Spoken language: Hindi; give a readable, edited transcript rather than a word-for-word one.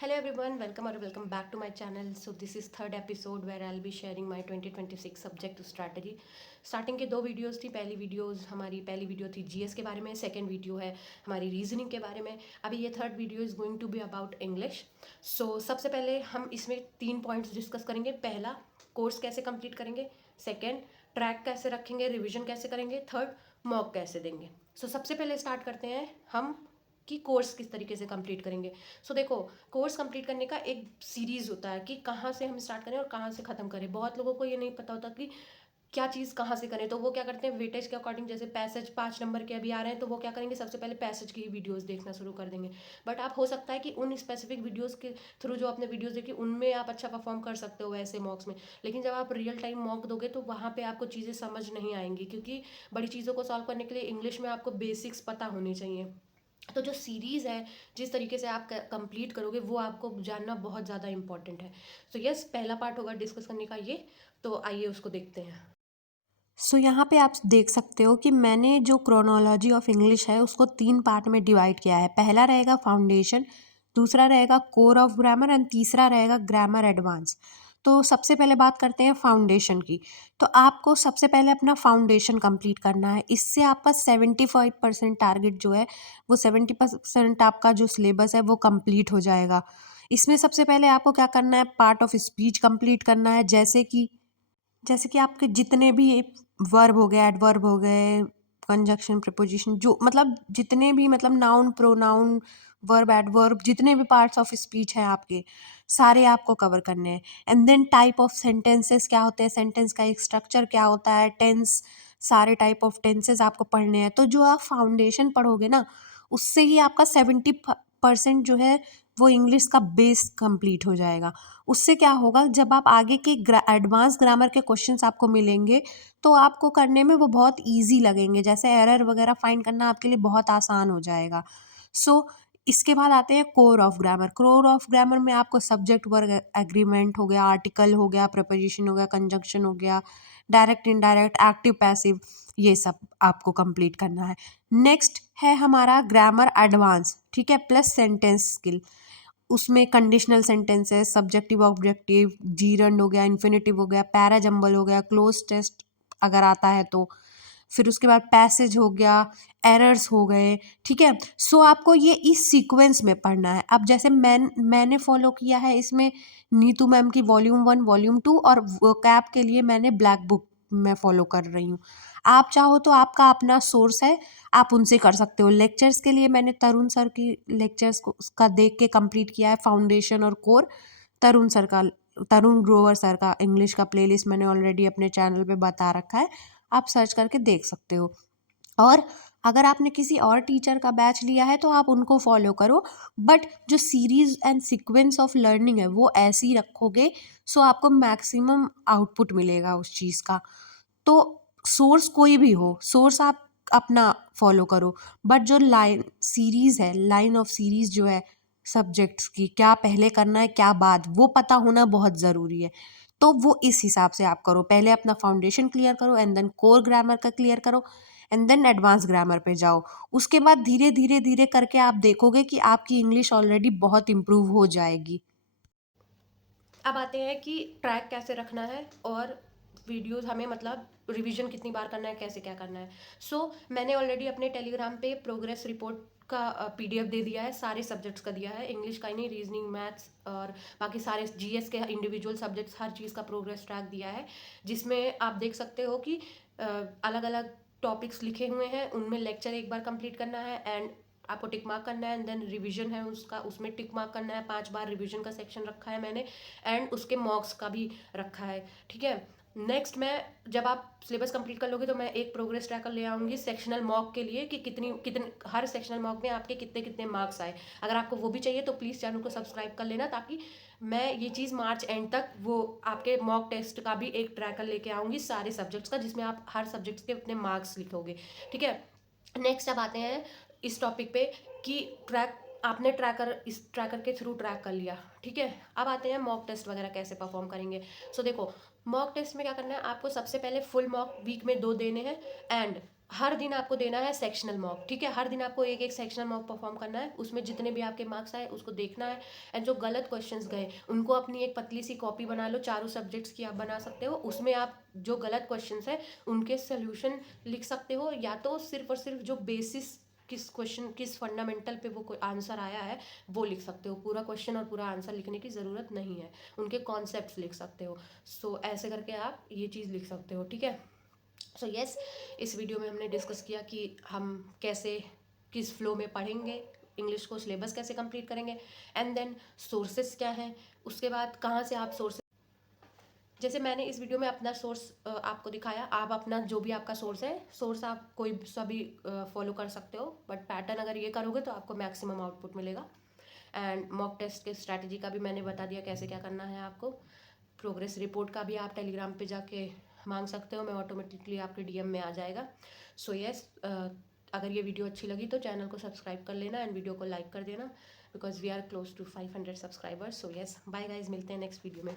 Hello everyone, welcome or welcome back to my channel. So this is third episode where I'll be sharing my 2026 subject strategy. Starting के दो वीडियोस थी। पहली वीडियो थी जीएस के बारे में, सेकंड वीडियो है हमारी रीजनिंग के बारे में। अभी ये third video is going to be about English. So सबसे पहले हम इसमें 3 पॉइंट्स डिस्कस करेंगे। पहला, कोर्स कैसे कंप्लीट करेंगे। सेकेंड, ट्रैक कैसे रखेंगे, रिविजन कैसे करेंगे। थर्ड, मॉक कैसे देंगे। सो सबसे पहले स्टार्ट करते हैं हम कि कोर्स किस तरीके से कंप्लीट करेंगे। सो देखो, कोर्स कंप्लीट करने का एक सीरीज होता है कि कहाँ से हम स्टार्ट करें और कहाँ से ख़त्म करें। बहुत लोगों को ये नहीं पता होता कि क्या चीज़ कहाँ से करें, तो वो क्या करते हैं वेटेज के अकॉर्डिंग, जैसे पैसेज 5 नंबर के अभी आ रहे हैं तो वो क्या करेंगे, सबसे पहले पैसेज की ही वीडियोस देखना शुरू कर देंगे। बट आप हो सकता है कि उन स्पेसिफिक वीडियोस के थ्रू जो आपने वीडियोस देखी उनमें आप अच्छा परफॉर्म कर सकते हो वैसे मॉक्स में, लेकिन जब आप रियल टाइम मॉक दोगे तो वहाँ पे आपको चीज़ें समझ नहीं आएंगी, क्योंकि बड़ी चीज़ों को सॉल्व करने के लिए इंग्लिश में आपको बेसिक्स पता होनी चाहिए। तो जो सीरीज़ है, जिस तरीके से आप कंप्लीट करोगे वो आपको जानना बहुत ज़्यादा इंपॉर्टेंट है। सो यस, पहला पार्ट होगा डिस्कस करने का ये। तो आइए उसको देखते हैं। यहाँ पे आप देख सकते हो कि मैंने जो क्रोनोलॉजी ऑफ इंग्लिश है उसको 3 पार्ट में डिवाइड किया है। पहला रहेगा फाउंडेशन, दूसरा रहेगा कोर ऑफ ग्रामर एंड तीसरा रहेगा ग्रामर एडवांस। तो सबसे पहले बात करते हैं फाउंडेशन की। तो आपको सबसे पहले अपना फाउंडेशन कंप्लीट करना है। इससे आपका 75% टारगेट जो है वो 70% आपका जो सिलेबस है वो कंप्लीट हो जाएगा। इसमें सबसे पहले आपको क्या करना है, पार्ट ऑफ स्पीच कंप्लीट करना है। जैसे कि आपके जितने भी वर्ब हो गए, एडवर्ब हो गए, कंजक्शन, प्रीपोजिशन, जो मतलब जितने भी मतलब नाउन, प्रोनाउन, वर्ब, एडवर्ब, जितने भी पार्ट्स ऑफ स्पीच हैं आपके, सारे आपको कवर करने हैं। And then type of sentences क्या होते हैं, सेंटेंस का एक स्ट्रक्चर क्या होता है, टेंस, सारे टाइप ऑफ टेंसेस आपको पढ़ने हैं। तो जो आप फाउंडेशन पढ़ोगे ना, उससे ही आपका 70% जो है वो इंग्लिश का बेस कंप्लीट हो जाएगा। उससे क्या होगा, जब आप आगे के एडवांस ग्रामर के क्वेश्चंस आपको मिलेंगे तो आपको करने में वो बहुत इजी लगेंगे। जैसे एरर वगैरह फाइंड करना आपके लिए बहुत आसान हो जाएगा। सो इसके बाद आते हैं core of grammar. Core of grammar में आपको सब्जेक्ट वर्ब एग्रीमेंट हो गया, आर्टिकल हो गया, प्रपोजिशन हो गया, कंजंक्शन हो गया, डायरेक्ट इनडायरेक्ट, एक्टिव पैसिव, ये सब आपको कंप्लीट करना है। नेक्स्ट है हमारा ग्रामर एडवांस, ठीक है, प्लस सेंटेंस स्किल। उसमें conditional sentences, subjective objective, gerund हो गया, इन्फिनेटिव हो गया, पैरा जंबल हो गया, क्लोज टेस्ट अगर आता है तो, फिर उसके बाद पैसेज हो गया, एरर्स हो गए, ठीक है। सो आपको ये इस सीक्वेंस में पढ़ना है। अब जैसे मैंने फॉलो किया है इसमें नीतू मैम की वॉल्यूम 1, वॉल्यूम 2, और कैप के लिए मैंने ब्लैक बुक में फॉलो कर रही हूँ। आप चाहो तो आपका अपना सोर्स है, आप उनसे कर सकते हो। लेक्चर्स के लिए मैंने तरुण सर की लेक्चर्स को उसका देख के कंप्लीट किया है, फाउंडेशन और कोर। तरुण सर का, तरुण ग्रोवर सर का इंग्लिश का प्लेलिस्ट मैंने ऑलरेडी अपने चैनल पे बता रखा है, आप सर्च करके देख सकते हो। और अगर आपने किसी और टीचर का बैच लिया है तो आप उनको फॉलो करो, बट जो series and sequence of learning है वो ऐसी रखोगे, सो आपको मैक्सिमम आउटपुट मिलेगा उस चीज़ का। तो सोर्स कोई भी हो, सोर्स आप अपना फॉलो करो, बट जो लाइन सीरीज़ है, लाइन ऑफ सीरीज़ जो है सब्जेक्ट्स की, क्या पहले करना है क्या बाद, वो पता होना बहुत ज़रूरी है। तो वो इस हिसाब से आप करो, पहले अपना फाउंडेशन क्लियर करो एंड देन कोर ग्रामर का क्लियर करो एंड देन एडवांस ग्रामर पे जाओ। उसके बाद धीरे धीरे धीरे करके आप देखोगे कि आपकी इंग्लिश ऑलरेडी बहुत इम्प्रूव हो जाएगी। अब आते हैं कि ट्रैक कैसे रखना है और वीडियोस हमें मतलब रिवीजन कितनी बार करना है, कैसे क्या करना है। मैंने ऑलरेडी अपने टेलीग्राम पे प्रोग्रेस रिपोर्ट का पीडीएफ दे दिया है, सारे सब्जेक्ट्स का दिया है, इंग्लिश का ही नहीं, रीजनिंग, मैथ्स और बाकी सारे जीएस के इंडिविजुअल सब्जेक्ट्स, हर चीज़ का प्रोग्रेस ट्रैक दिया है, जिसमें आप देख सकते हो कि अलग अलग टॉपिक्स लिखे हुए हैं, उनमें लेक्चर एक बार कंप्लीट करना है एंड आपको टिक मार्क करना है, एंड देन रिवीजन है उसका, उसमें टिक मार्क करना है, 5 बार रिवीजन का सेक्शन रखा है मैंने, एंड उसके मॉक्स का भी रखा है, ठीक है। नेक्स्ट, मैं जब आप सिलेबस कंप्लीट कर लोगे तो मैं एक प्रोग्रेस ट्रैकर ले आऊँगी सेक्शनल मॉक के लिए कि कितनी कितने हर सेक्शनल मॉक में आपके कितने कितने मार्क्स आए। अगर आपको वो भी चाहिए तो प्लीज़ चैनल को सब्सक्राइब कर लेना, ताकि मैं ये चीज़ मार्च एंड तक वो आपके मॉक टेस्ट का भी एक ट्रैकर लेके आऊँगी सारे सब्जेक्ट्स का, जिसमें आप हर सब्जेक्ट्स के अपने मार्क्स लिखोगे, ठीक है। नेक्स्ट अब आते हैं इस टॉपिक पे कि ट्रैक, आपने इस ट्रैकर के थ्रू ट्रैक कर लिया, ठीक है। अब आते हैं मॉक टेस्ट वगैरह कैसे परफॉर्म करेंगे। देखो, मॉक टेस्ट में क्या करना है, आपको सबसे पहले फुल मॉक वीक में 2 देने हैं, एंड हर दिन आपको देना है सेक्शनल मॉक, ठीक है, हर दिन आपको एक एक सेक्शनल मॉक परफॉर्म करना है, उसमें जितने भी आपके मार्क्स आए उसको देखना है, एंड जो गलत क्वेश्चंस गए उनको अपनी एक पतली सी कॉपी बना लो, चारों सब्जेक्ट्स की आप बना सकते हो, उसमें आप जो गलत क्वेश्चंस है उनके सोल्यूशन लिख सकते हो, या तो सिर्फ और सिर्फ जो बेसिस किस क्वेश्चन किस फंडामेंटल पे वो आंसर आया है वो लिख सकते हो, पूरा क्वेश्चन और पूरा आंसर लिखने की ज़रूरत नहीं है, उनके कॉन्सेप्ट्स लिख सकते हो। सो ऐसे करके आप ये चीज़ लिख सकते हो, ठीक है। सो यस, इस वीडियो में हमने डिस्कस किया कि हम कैसे किस फ्लो में पढ़ेंगे इंग्लिश को, सिलेबस कैसे कंप्लीट करेंगे, एंड देन सोर्सेस क्या हैं, उसके बाद कहाँ से आप सोर्स, जैसे मैंने इस वीडियो में अपना सोर्स आपको दिखाया, आप अपना जो भी आपका सोर्स है, सोर्स आप कोई सा भी फॉलो कर सकते हो, बट पैटर्न अगर ये करोगे तो आपको मैक्सिमम आउटपुट मिलेगा। एंड मॉक टेस्ट के स्ट्रैटेजी का भी मैंने बता दिया कैसे क्या करना है आपको। प्रोग्रेस रिपोर्ट का भी आप टेलीग्राम पे जाके मांग सकते हो, मैं ऑटोमेटिकली आपके डीएम में आ जाएगा। सो यस, अगर ये वीडियो अच्छी लगी तो चैनल को सब्सक्राइब कर लेना एंड वीडियो को लाइक कर देना, because we are close to 500 subscribers. So yes, bye guys, मिलते हैं नेक्स्ट वीडियो में।